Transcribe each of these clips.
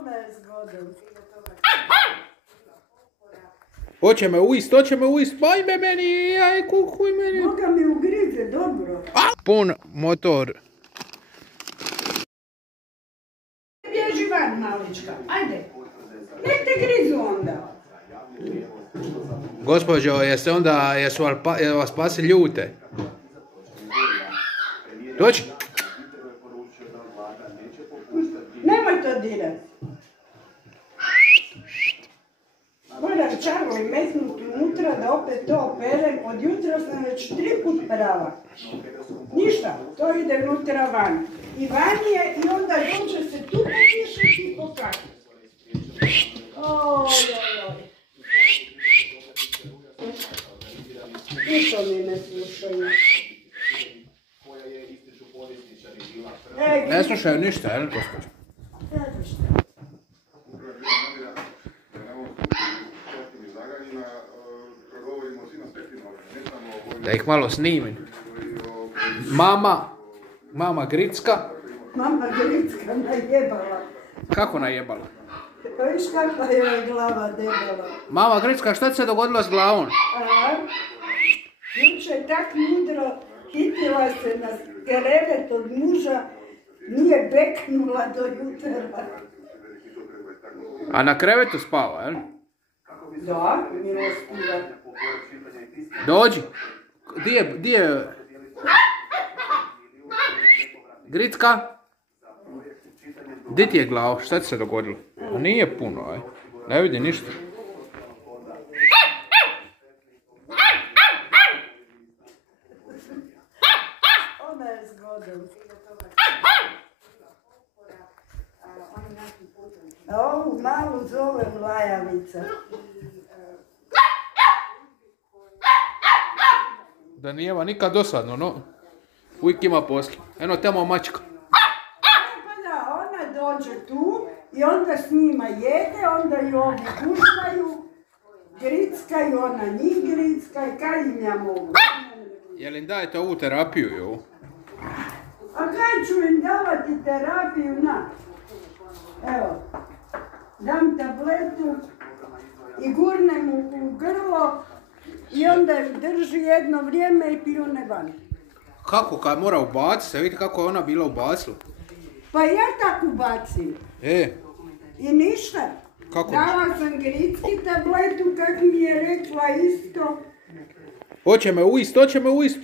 Ona je zgodan. Hoće me uist, ajme meni, aj kukuj meni. Noga mi ugrize, dobro. Pun motor. Bježi van, malička, ajde. Nek te grizu onda. Gospođo, jesu vas pasi ljute? Dođi. Nemoj to dirat. Moram Čarli metnuti unutra da opet to operem. Od jutra sam već 3 put perala. Ništa, to ide unutra van. I van je i onda dođe se tu potišiti i pokati. Ojojoj. Ništa mi ne slušaju. Ne slušaju ništa, jel, gospođo? Ništa. Da ih malo snimim. Mama Gricka. Mama Gricka najebala. Kako najebala? Pa viš kakva je glava debela. Mama Gricka, šta ti se dogodilo s glavom? Juče tak mudro hitila se na krevet od muža, nije beknula do jutra. A na krevetu spava, jel? Da, milostiva. Dođi. Di je? Gricka? Di ti je glava? Šta ti se dogodilo? A nije puno, aj. Ne vidi ništa. Ona je zgodan. A ovu malu zovem Lajavica. Da nije nikad dosadno, no. Uvijek ima posla. Eno, tamo mačka. Pa da, ona dođe tu i onda s njima jede, onda ju ovi puštaju, grickaju, ona njih grickaju, kaj im ja mogu? Jel im dajete ovu terapiju, jo? A kaj ću im davati terapiju, na? Evo, dam tabletu i gurnem u grlo i onda ju drži jedno vrijeme i pljune van. Kako, kad mora ubaciti se, vidite kako je ona bila ubacila? Pa ja tako bacim. I ništa. Kako? Dala sam gricki tabletu, kak mi je rekla isto. Hoće me uist,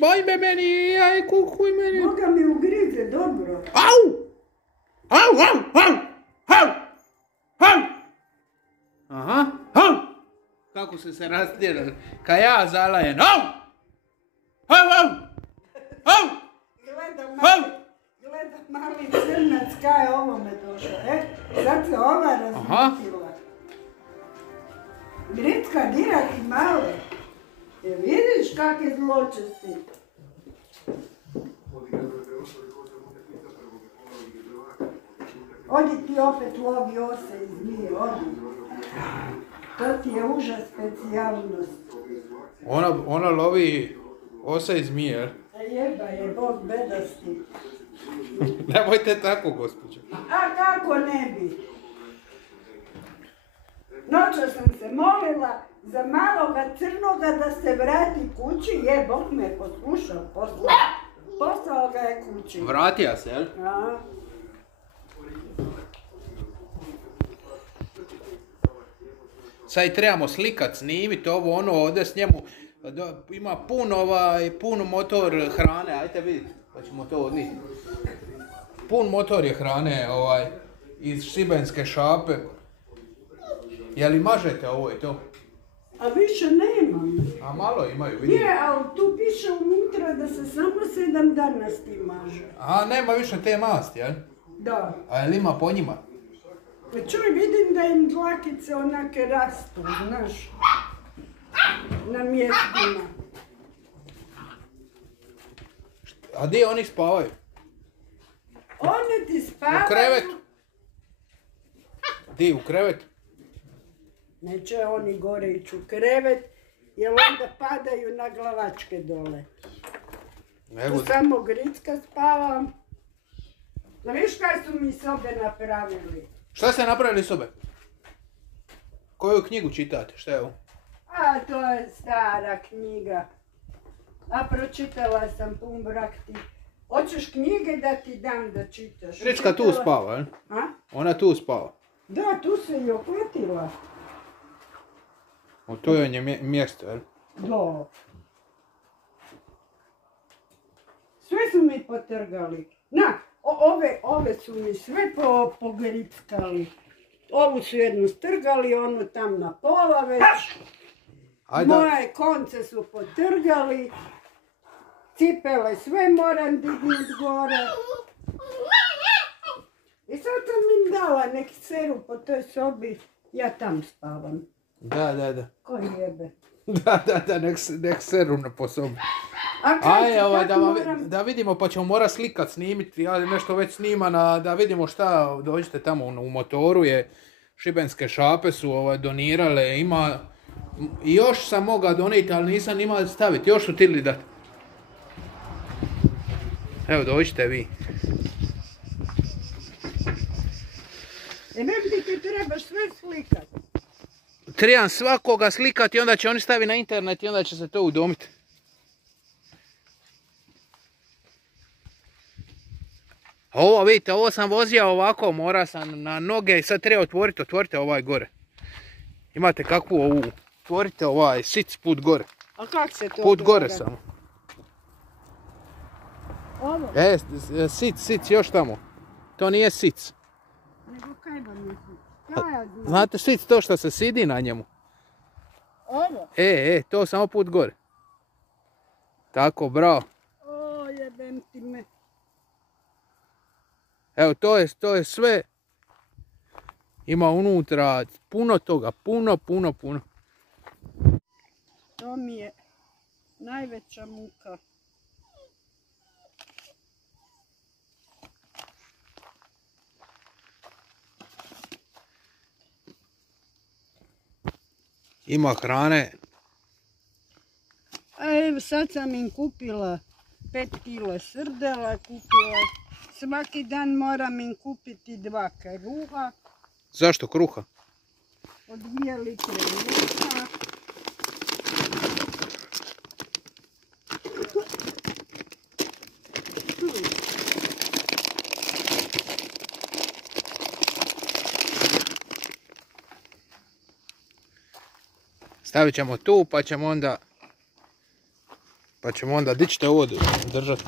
ajme meni, aj kukuj meni. Noga mi ugrize, dobro. Au! Aha, kako se rastjera, kad ja zalajem, Gledam mali crnac, kaj je ovome došlo, sad se ova razmitila. Gricka dira ti male. Vidiš kak je zločesti. Odi ti opet lovi ose i zmije, odi. To ti je užas specijalnost. Ona lovi ose i zmije. Jeba je Bog bedasti. Nemojte tako, gospođo. A kako ne bi? Noća sam se molila za maloga crnoga da se vrati kući, je, Bog me poslušao, poslao ga je kući. Vratija se, jel? A. Sad i trebamo slikat, snimit ovo, ono, ovdje s njemu. Ima pun motor hrane, ajte vidite, pa ćemo to odniti. Pun motor je hrane, iz šibenske šape. Je li mažete ovo i to? A više nemam. A malo imaju, vidite. Je, ali tu piše unutra da se samo 7 dana s tim maže. A, nema više te masti, jel? Da. A je li ima po njima? Čuj, vidim da im dlakice onake rastu, znaš. Na mjestima. A gdje oni spavaju? Oni ti spavaju. U krevetu. Gdje, u krevetu? Neće oni gore ići u krevet, jer onda padaju na glavačke dole. Tu samo Gricka spava. No viš kaj su mi sobe napravili? Šta ste napravili sobe? Koju knjigu čitate? Šta je ovo? A, to je stara knjiga. A pročitala sam pun brakti. Hoćeš knjige da ti dam da čitaš? Rečka tu spava, je? A? Ona tu spava. Da, tu se i okletila. To je nje mjesto, je? Da. Sve su mi potrgali. Na, ove su mi sve pogrickali. Ovu su jednu strgali, onu tam na pola već. Ajde. Moje konce su potrgali. Cipele sve moram dignut gore. I sad sam im dala nek seru po toj sobi. Ja tam spavam. Da. Ko jebe? Da, nek seru po sobi. Da vidimo, pa ćemo morat slikat, snimiti, ja nešto već snimana, da vidimo šta, dođite tamo u motoru je, šibenske šape su donirale, ima, i još sam mogao donijeti, ali nisam imao staviti, još su tili dati. Evo, dođite vi. Ne bi ti trebaš sve slikat. Trebam svakoga slikati i onda će oni staviti na internet i onda će se to udomiti. Ovo vidite, ovo sam vozio ovako, mora sam na noge i sad treba otvorite ovaj gore. Imate kakvu ovu, otvorite ovaj sic put gore. A kak se to put gore samo. Ovo? Sic, još tamo. To nije sic. Nego kaj vam misliš? Znate sic to što se sidi na njemu? Ovo? To samo put gore. Tako, bravo. O, jebem ti me. Evo, to je sve. Ima unutra puno toga, puno. To mi je najveća muka. Ima hrane. Evo, sad sam im kupila 5 kila srdela, kupila. Svaki dan moram im kupiti 2 kruha. Zašto kruha? Od 2 litre mlijeka. Stavit ćemo tu, pa ćemo onda, di ćete ovo držati?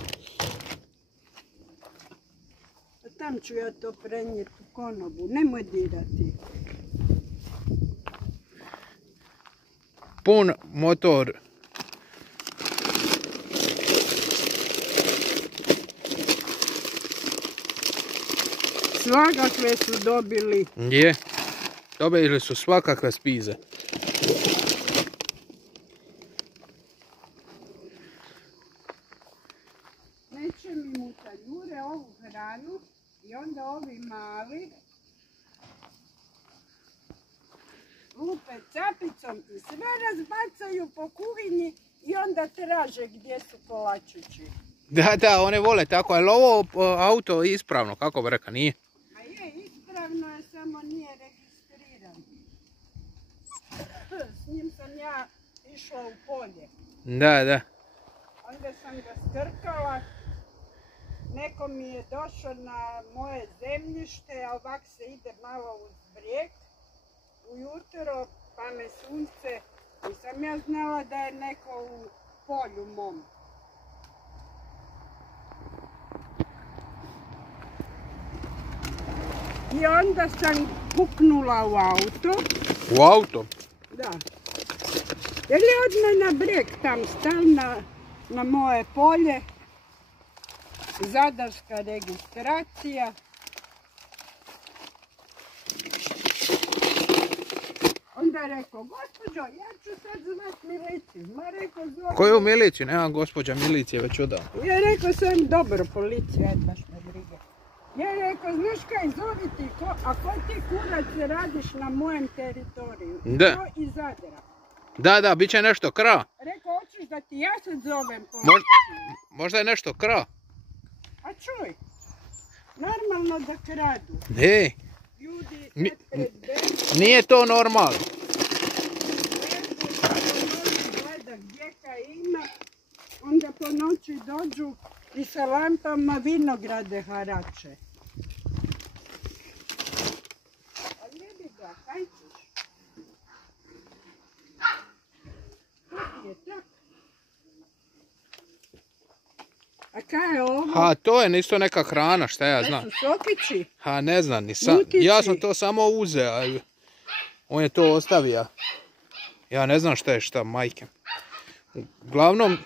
Tam ću ja to prenijeti u konobu, nemoj dirati. Pun motor. Svakakve su dobili. Je, dobili su svakakve spize. Nećem im u tanjure ovu hranu i onda ovi mali lupe capicom i sve razbacaju po kuhinji i onda traže gdje su kolačići. Da, one vole tako, ali ovo auto je ispravno, kako bi rekao, nije? A je, ispravno je, samo nije registriran. S njim sam ja išla u polje. Da. Onda sam ga skrkala. Neko mi je došao na moje zemljište, a ovak se ide malo uz brijeg. Ujutro, pa me sunce. Nisam ja znala da je neko u polju mom. I onda sam puknula u auto. U auto? Da. Jer je odmah na brijeg tam stal na moje polje. Zadarska registracija. Onda je rekao, gospođo, ja ću sad zvat miliciju. Ma rekao, zove... Koju miliciju? Nema gospođa milicije već odavno. Ja rekao sam, dobro, policija, baš me brige. Ja rekao, znaš kaj, zovi ti, a ko ti kurac radiš na mojem teritoriju? Da. To iz Zadra. Da, bit će nešto kra. Rekao, hoćeš da ti ja sad zovem policiju? Možda je nešto kra. A čuj, normalno da kradu. Ne. Ju, ljudi Ni- pred berbu, Nije to normalno. gleda gdje kaj ima, onda po noći dođu i sa lampama vinograde harače. A jebi ga, kaj ćeš? To ti je tak. A kaj je ovo? Ha, to je isto neka hrana, šta ja To znam. su sokići. Ha, ne znam, ni sam. Mutići. Ja sam to samo uzeo, a on je to ostavio. Ja ne znam šta je šta, majke. Uglavnom,